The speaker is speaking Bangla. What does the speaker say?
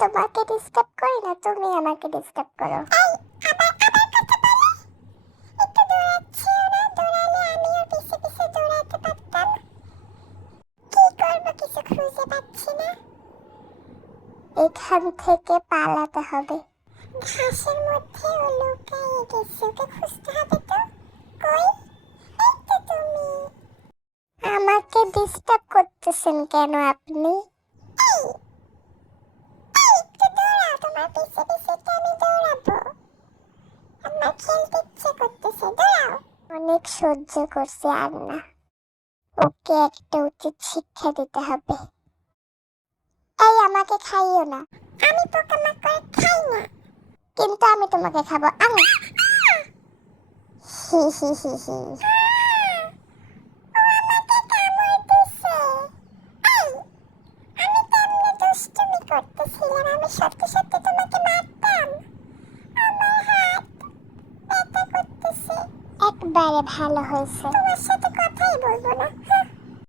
তোমাকে ডিস্টার্ব করি না, তুমি আমাকে ডিস্টার্ব করো। আবার করতে পারি? একটু দৌড়াচ্ছিও না, দৌড়ালে আমিও পিছে পিছে দৌড়াতে পারতাম। কি করবো কিছু খুঁজে পাচ্ছি না। এখান থেকে পালাতে হবে। ঘাসের মধ্যে ও লুকিয়ে গেছে, ওকে খুঁজতে হবে তো। কই? এই তো তুমি। আমাকে ডিস্টার্ব করতেছেন কেন আপনি? এই একটু দৌড়াও, তোমার পিছে পিছে তো আমি দৌড়াবো। আমার খেলতে ইচ্ছে করতেছে, দৌড়াও। অনেক সহ্য করছি, আর না। ওকে একটা উচিত শিক্ষা দিতে হবে। এই আমাকে খাইও না। আমি পোকামাকড় খাই না। কিন্তু আমি তোমাকে খাবো। আমি হি হি হি হি। ও আমাকে কামড় দিছে। এই আমি তো এমনি দুষ্টুমি করতেছিলাম, আমি সত্যি সত্যি তোমাকে মারতাম। আমার হাত ব্যথা করতেছে। একবারে ভালো হয়েছে। তোমার সাথে কথাই বলবো না।